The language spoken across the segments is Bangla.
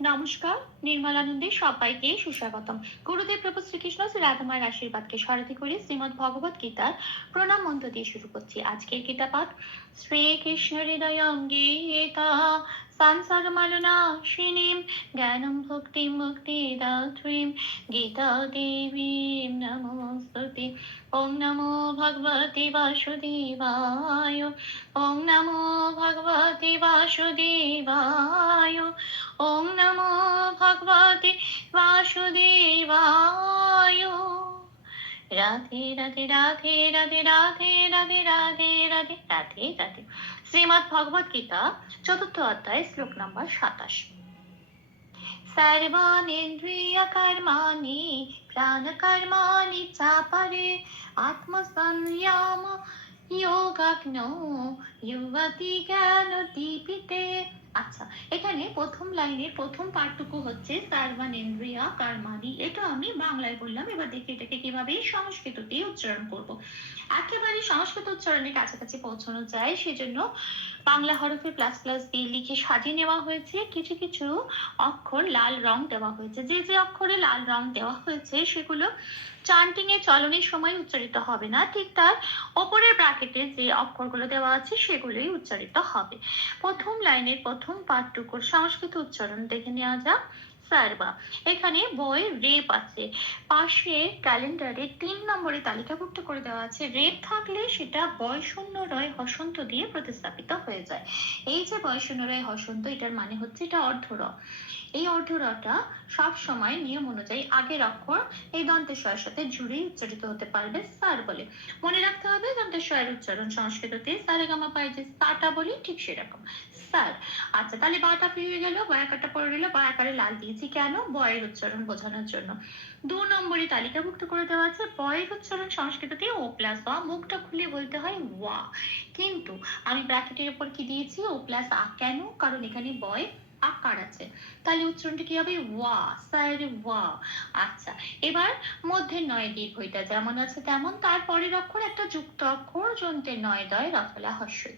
নমস্কার, নির্মলানন্দে সবাইকে সুস্বাগতম। গুরুদেব প্রভু শ্রীকৃষ্ণ শ্রী রাধামায়ের আশীর্বাদকে সারথি করে শ্রীমদ ভগবত গীতার প্রণাম মন্ত্র দিয়ে শুরু করছি। আজকের গীতা পাঠ শ্রীকৃষ্ণ হৃদয় গীতা, সংসার মালনাশিনীম জ্ঞানম ভক্তি মুক্তি দাত্রীম গীতা দেবীম নমস্তুতে ওম নমো ভগবতে বাসুদেবায়, ওম নমো ভগবতে বাসুদেবায়। ভগবতে বাসুদেবায় রাধে রাধে রাধে রাধে রাধে রাধে রাধে রাধে রাধে রাধে শ্রীমৎ ভগবত গীতা চতুর্থ অধ্যায় শ্লোক নাম্বার সাতাশ सर्वानेन्द्रिय कर्माणि प्राणकर्माणि चापरे आत्मसंयम योगाग्नो युवती জ্ঞানদীপিতে আচ্ছা এখানে প্রথম লাইনের প্রথম পাঠটুকু হচ্ছে সার্বানেন্দ্রিয়া কারমানি এটা আমি বাংলায় বললাম। এবার দেখি এটাকে কীভাবে সংস্কৃততে উচ্চারণ করব। একেবারে সংস্কৃত উচ্চারণের কাছাকাছি পৌঁছানো যায়, সেজন্য বাংলা হরফে প্লাস প্লাস দিয়ে লিখে সাজিয়ে নেওয়া হয়েছে। কিছু কিছু অক্ষর লাল রং দেওয়া হয়েছে। যে যে অক্ষরে লাল রং দেওয়া হয়েছে, সেগুলো চান্টিং এ চলনের সময় উচ্চারিত হবে না। ঠিক তার ওপরের ব্রাকেটে যে অক্ষরগুলো দেওয়া আছে, সেগুলোই উচ্চারিত হবে। প্রথম লাইনের প্রথম পাঠটুকুর সংস্কৃত উচ্চারণ দেখে নেওয়া যাক। সার্বা। এখানে বই, রেপ আছে। পাশে ক্যালেন্ডারে তিন নম্বরে তালিকাভুক্ত করে দেওয়া আছে, রেপ থাকলে সেটা বয় শূন্য রয় হসন্ত দিয়ে প্রতিস্থাপিত হয়ে যায়। এই যে বয় শূন্য রয় হসন্ত, এটার মানে হচ্ছে এটা অর্ধ র এই অর্ধ রটা সব সময় নিয়ম অনুযায়ী আগের অক্ষর এই দন্তেশ্বরের সাথে জুড়েই উচ্চারিত হতে পারবে স্যার বলে। মনে রাখতে হবে দন্তেশ্বরের উচ্চারণ সংস্কৃততে সারেগামা পাই যে সাটা বলি ঠিক সেরকম। স্যার। আচ্ছা তাহলে বাটা ফ্রি গেল বয়াকারটা পড়ে রইল বয়াকারে লাল দিয়েছি কেন? বয়ের উচ্চারণ বোঝানোর জন্য। দু নম্বরে তালিকাভুক্ত করে দেওয়া আছে বয়ের উচ্চারণ সংস্কৃততে ও প্লাস ওয়া মুখটা খুলে বলতে হয় ওয়া। কিন্তু আমি ব্র্যাকেটের উপর কি দিয়েছি? ও প্লাস আ কেন? কারণ এখানে বয় আকার আছে। তাহলে উচ্চারণটা কি হবে? ওয়া, স্যার ওয়া। আচ্ছা এবার মধ্যে নয় দীর্ঘইটা যেমন আছে তেমন, তারপরের অক্ষর একটা যুক্ত অক্ষর, যন্ত্রে নয় দয়, রফলা হস্যই।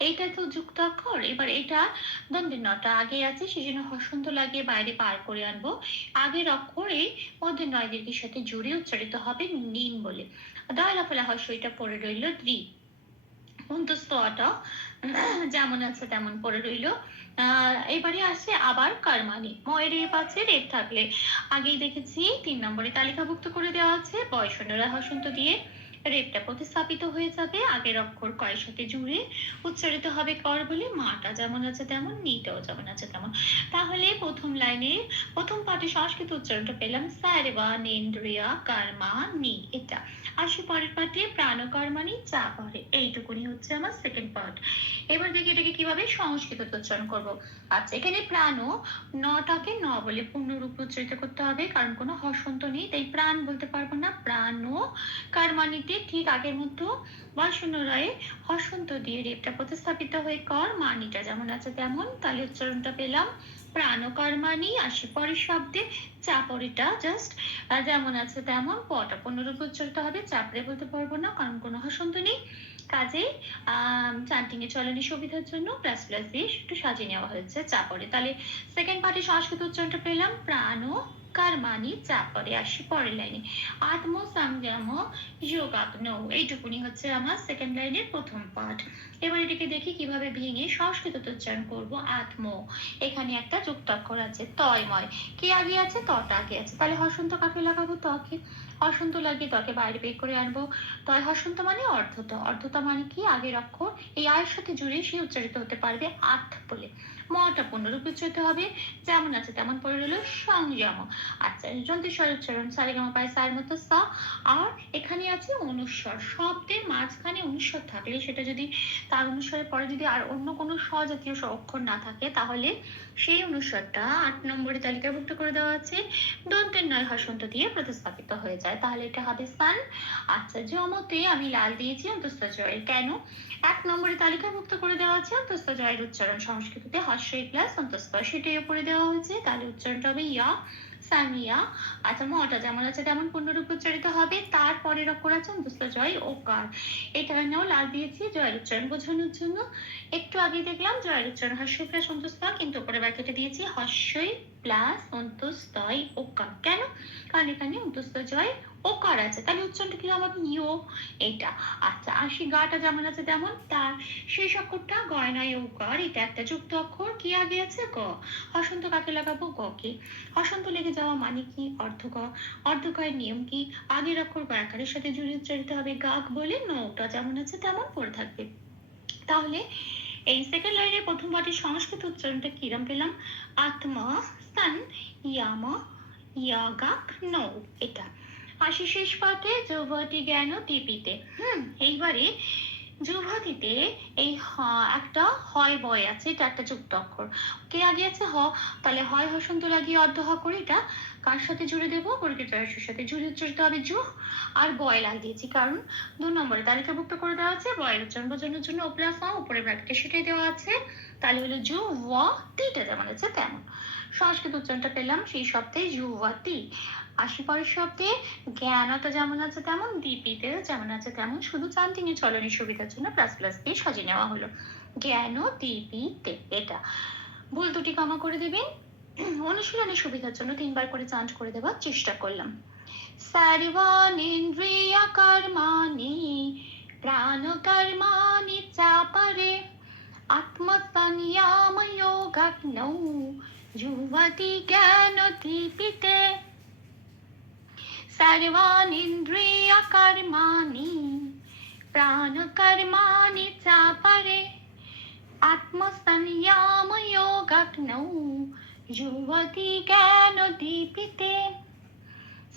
এইটা তো যুক্ত অক্ষর, এবার এটা দ্বন্দ্বের নটা আগে আছে সেই জন্য হসন্ত লাগিয়ে বাইরে পার করে আনব। আগের অক্ষর মধ্যে নয় দীর্ঘের সাথে জুড়ে উচ্চারিত হবে নিন বলে। দয়, রফলা, হস্যইটা পড়ে রইল দ্রি অন্তস্থ অটা যেমন আছে তেমন পড়ে রইল। এবারে আসছে আবার কারমানি। ময়ের রেপ আছে রেপ থাকলে। আগেই দেখেছি, তিন নম্বরে তালিকাভুক্ত করে দেওয়া আছে। বয়সন্যরা হসন্ত দিয়ে রেপটা প্রতিস্থাপিত হয়ে যাবে। আগের অক্ষর কয়ের সাথে জুড়ে উচ্চারিত হবে কর বলে। মাটা যেমন আছে তেমন, নিটাও যেমন আছে তেমন। তাহলে প্রথম লাইনে, প্রথম পাঠে সংস্কৃত উচ্চারণটা পেলাম। সারেবা নেন্দ্রিয়া কার্মা নি এটা। আসি পরের পাঠে প্রাণকর্মানি চা পরে এইটুকুনি হচ্ছে আমার সেকেন্ড পার্ট এবার দেখি এটাকে কীভাবে সংস্কৃত উচ্চারণ করব। আচ্ছা এখানে প্রাণ নটাকে ন বলে পূর্ণরূপ উচ্চারিত করতে হবে, কারণ কোনো হসন্ত নেই, তাই প্রাণ বলতে পারব না। প্রাণ কারমানিতে ঠিক আগের মতো বয়শূন্য রয়ে হসন্ত দিয়ে রেপটা প্রতিস্থাপিত হয়ে কর মানিটা যেমন আছে তেমন, তাহলে উচ্চারণটা পেলাম প্রাণকর্মানি আসি পরের শব্দে চাপরিটা জাস্ট যেমন আছে তেমন, পটা পূর্ণরূপ উচ্চারিত হবে, চাপড়ে বলতে পারব না, কারণ কোনো হসন্ত নেই। কাজে চান্টিং এ চলনের সুবিধার জন্য প্লাস প্লাস দিয়ে একটু সাজিয়ে নেওয়া হয়েছে চাপরে তাহলে সেকেন্ড পার্টে সংস্কৃত উচ্চারণটা পেলাম প্রাণ কারমানি চাপরে আসি পরের লাইনে। আত্ম সংযম যোগাগ্ন এইটুকুনি হচ্ছে আমার সেকেন্ড লাইনের প্রথম পার্ট এবার এটাকে দেখি কীভাবে ভেঙে সংস্কৃত উচ্চারণ করব, আত্ম। এখানে একটা যুক্তাক্ষর আছে তয়ময় কি আগে আছে? তটা আগে আছে। তাহলে হসন্ত কাকে লাগাবো? তকে। হসন্ত লাগিয়ে তকে বাইরে বের করে আনব। তয় হসন্ত মানে অর্ধত অর্ধতা মানে কি? আগের অক্ষর। এই আয়ের সাথে জুড়ে সে উচ্চারিত হতে পারবে আথ বলে। মটা পূর্ণরূপ উচ্চারিত হবে। যেমন আছে তেমন পরে রইল সংযম। আচ্ছা যন্ত্রেশ্বর উচ্চারণ। সারেগামা পায় সার মতো সা। আর এখানে আছে অনুস্বর। শব্দের মাঝখানে অনুস্বর থাকলে সেটা যদি তার অনুস্বরের পরে যদি আর অন্য কোনো স্বজাতীয় অক্ষর না থাকে, তাহলে সেই অনুস্বরটা আট নম্বরে তালিকাভুক্ত করে দেওয়া আছে। দন্তের নয় হসন্ত দিয়ে প্রতিস্থাপিত হয়ে যায়। তাহলে এটা হবে সান আচ্ছা জমতে আমি লাল দিয়েছি, অন্তস্থ জয়ের। কেন? এক নম্বরে তালিকাভুক্ত করে দেওয়া আছে, অন্তস্থ জয়ের উচ্চারণ সংস্কৃততে হস্যই প্লাস অন্তস্থ সেটাই উপরে দেওয়া হয়েছে। তাহলে উচ্চারণটা হবে ইয়া। সানিয়া আচ্ছা মটা যেমন আছে তেমন পূর্ণরূপ উচ্চারিত হবে। তারপরের অক্ষর আছে অন্তস্থ জয় ওকার। এখানেও লাল দিয়েছি, জয়ের উচ্চারণ বোঝানোর জন্য। একটু আগে দেখলাম জয়ের উচ্চারণ হর্ষই প্লাস অন্তস্থ কিন্তু উপরে ব্যাকেটে দিয়েছি হর্ষই প্লাস অন্তস্থয় ওকার। কেন? কারণ এখানে অন্তস্থ জয় ওকার আছে। তাহলে উচ্চারণটা কি হবে ইও এটা আচ্ছা আশি গাটা যেমন আছে তেমন, তার শেষ অক্ষরটা গয়নায় ওকার এটা একটা যুক্ত অক্ষর। কি আগে আছে গ? হসন্ত কাকে লাগাবো? গ কে। হসন্ত লেগে যাওয়া মানে কি? অর্ধ গ। অর্ধকয়ের নিয়ম কি? আগের অক্ষর গয়াকারের সাথে জুড়ে উচ্চারিত হবে গাক বলে নটা যেমন আছে তেমন পড়ে থাকবে। তাহলে এই সেকেন্ড লাইনের প্রথম পাটির সংস্কৃত উচ্চারণটা কিরম পেলাম? আত্মা স্থান ইয়ামা, ইয়াগাক, নৌ। এটা। আসি শেষ পাঠে যুবতী জ্ঞান টিপিতে। হুম, এইবারে যুবতীতে এই হ- একটা হয় বয় আছে, এটা একটা যুক্ত অক্ষর। কে আগে আছে? হ। তাহলে হয় হসন্ত লাগিয়ে অর্ধ হ করে এটা কার সাথে জুড়ে দেবো? বর্গের জয়ের সাথে। জুড়ে উচ্চারিত হবে জু আর বয় লাগ দিয়েছি কারণ দু নম্বরে তালিকাভুক্ত করে দেওয়া আছে বয়ের উচ্চারণ বোঝানোর জন্য ও প্লাস আ উপরে ব্র্যাকেটে সেটাই দেওয়া আছে। তাহলে হলো জু ওয়া তিটা যেমন আছে তেমন। সংস্কৃত উচ্চারণটা পেলাম, সেই সপ্তাহে জু ওয়া তি। আশি পরের শব্দে, জ্ঞানতা যেমন আছে তেমন দীপিতে যেমন আছে তেমন, শুধু চান্তিনি চলনের সুবিধার জন্য প্লাস প্লাস দিয়ে সাজিয়ে নেওয়া হলো। জ্ঞান দীপিতে এটা। ভুল দুটি কমা করে দেবেন। অনুশীলনের সুবিধার জন্য তিনবার করে চান্ট করে দেওয়ার চেষ্টা করলাম। প্রাণ কর্মাণি জ্ঞান দীপিতে सर्वानिन्द्रियकर्माणि प्राणकर्माणि चापरे आत्मसंयमयोगग्नौ युवति ज्ञानदीपिते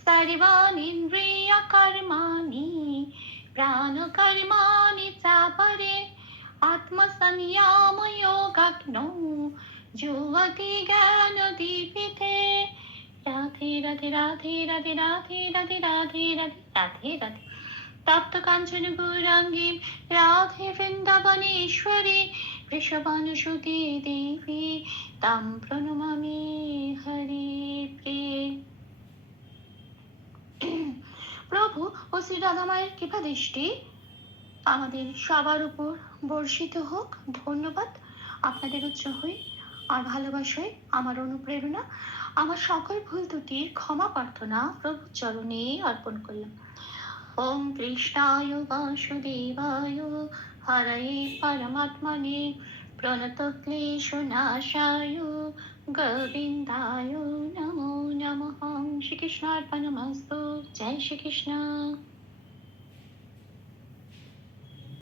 सर्वानिन्द्रियकर्माणि प्राणकर्माणि चापरे आत्मसंयमयोगग्नौ युवति ज्ञानदीपिते রাধে রাধে রাধে রাধে রাধে রাধে রাধে রাধে রাধে রাধে। তপ্ত কাঞ্চন গৌরাঙ্গী রাধে বৃন্দাবনেশ্বরী বৃষভানুসুতি দেবী তাম প্রণমামি হরি প্রভু ও শ্রী রাধামায়ের কৃপা দৃষ্টি আমাদের সবার উপর বর্ষিত হোক। ধন্যবাদ। আপনাদের উচ্চ হই আর ভালোবাসায় আমার অনুপ্রেরণা। আমার সকল ভুল ত্রুটির ক্ষমা প্রার্থনা প্রভু চরণে অর্পণ করলাম ওম কৃষ্ণায় বাসুদেবায় হরয়ে পরমাত্মনে প্রণত ক্লেশ নাশায় গোবিন্দায় নমো নমঃ। শ্রীকৃষ্ণার্পণমস্তু জয় শ্রীকৃষ্ণ।